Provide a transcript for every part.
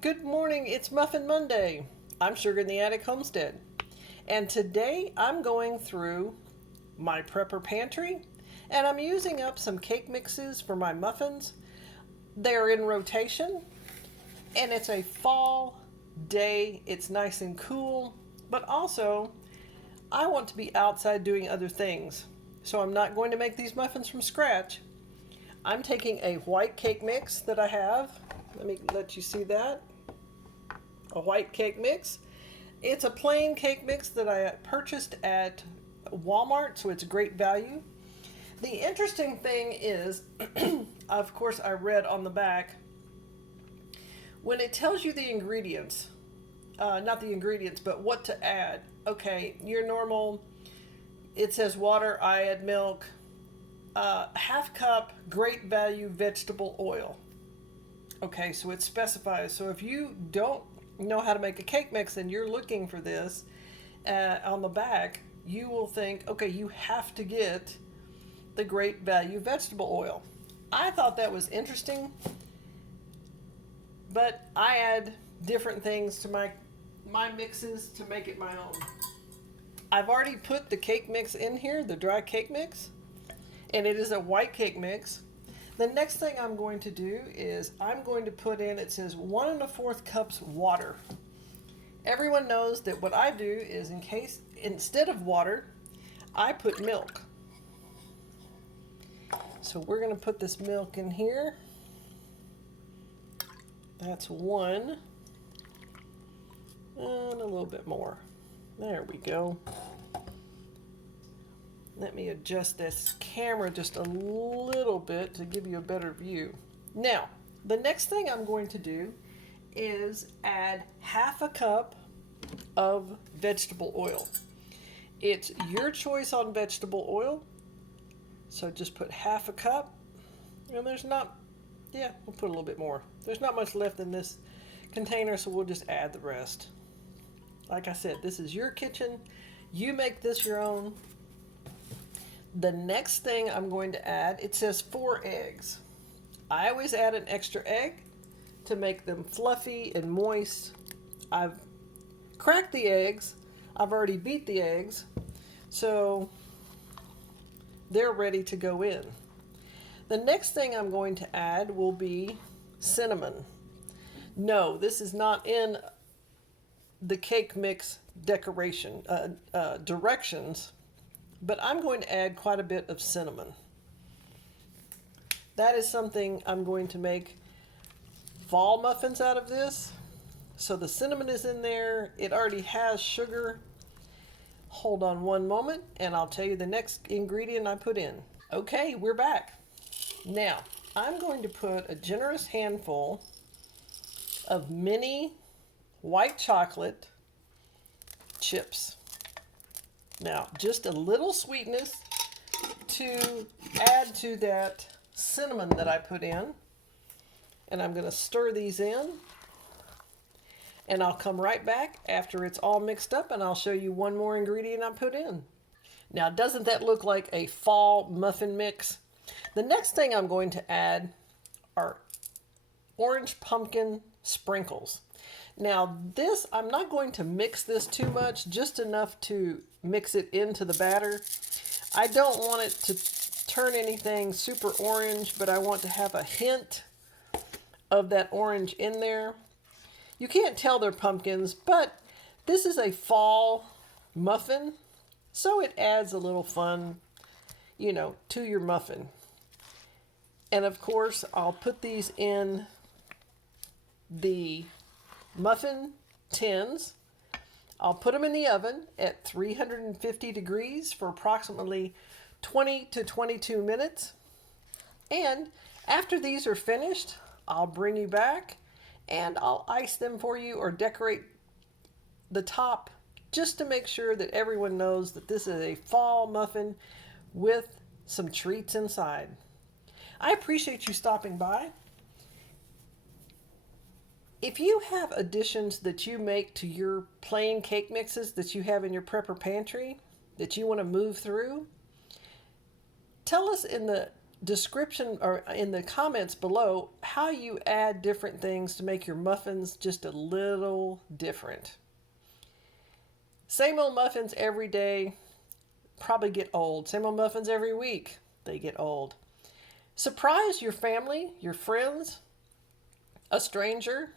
Good morning, it's Muffin Monday. I'm Sugar in the Attic Homestead. And today I'm going through my prepper pantry and I'm using up some cake mixes for my muffins. They're in rotation and it's a fall day. It's nice and cool, but also I want to be outside doing other things. So I'm not going to make these muffins from scratch. I'm taking a white cake mix that I have. Let me let you see that. A white cake mix. It's a plain cake mix that I purchased at Walmart, so it's great value. The interesting thing is, of course, I read on the back, when it tells you the ingredients, not the ingredients, but what to add. Okay, your normal, it says water, I add milk, half cup, great value vegetable oil. Okay, so it specifies. So if you don't know how to make a cake mix and you're looking for this on the back, you will think, okay, you have to get the great value vegetable oil. I thought that was interesting, but I add different things to my mixes to make it my own. I've already put the cake mix in here, the dry cake mix, and it is a white cake mix. The next thing I'm going to do is I'm going to put in, it says 1 1/4 cups water. Everyone knows that what I do is instead of water, I put milk. So we're going to put this milk in here. That's 1. And a little bit more. There we go. Let me adjust this camera just a little bit to give you a better view. Now, the next thing I'm going to do is add half a cup of vegetable oil. It's your choice on vegetable oil. So just put half a cup. And there's not, yeah, we'll put a little bit more. There's not much left in this container, so we'll just add the rest. Like I said, this is your kitchen. You make this your own. The next thing I'm going to add, it says 4 eggs. I always add an extra egg to make them fluffy and moist. I've cracked the eggs. I've already beat the eggs. So they're ready to go in. The next thing I'm going to add will be cinnamon. No, this is not in the cake mix directions, but I'm going to add quite a bit of cinnamon. That is something I'm going to make fall muffins out of this. So the cinnamon is in there. It already has sugar. Hold on one moment and I'll tell you the next ingredient I put in. Okay, we're back. Now, I'm going to put a generous handful of mini white chocolate chips. Now, just a little sweetness to add to that cinnamon that I put in. And I'm going to stir these in. And I'll come right back after it's all mixed up and I'll show you one more ingredient I put in. Now, doesn't that look like a fall muffin mix? The next thing I'm going to add are orange pumpkin sprinkles. Now this, I'm not going to mix this too much, just enough to mix it into the batter. I don't want it to turn anything super orange, but I want to have a hint of that orange in there. You can't tell they're pumpkins, but this is a fall muffin, so it adds a little fun, to your muffin. And of course, I'll put these in the muffin tins. I'll put them in the oven at 350 degrees for approximately 20 to 22 minutes. And after these are finished, I'll bring you back and I'll ice them for you or decorate the top just to make sure that everyone knows that this is a fall muffin with some treats inside. I appreciate you stopping by. If you have additions that you make to your plain cake mixes that you have in your prepper pantry that you want to move through, tell us in the description or in the comments below how you add different things to make your muffins just a little different. Same old muffins every day probably get old. Same old muffins every week, they get old. Surprise your family, your friends, a stranger,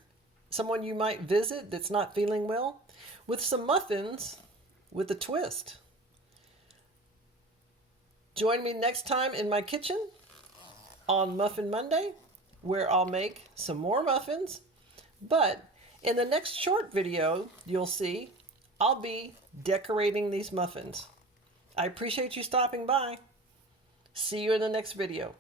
someone you might visit that's not feeling well, with some muffins with a twist. Join me next time in my kitchen on Muffin Monday, where I'll make some more muffins. But in the next short video, you'll see I'll be decorating these muffins. I appreciate you stopping by. See you in the next video.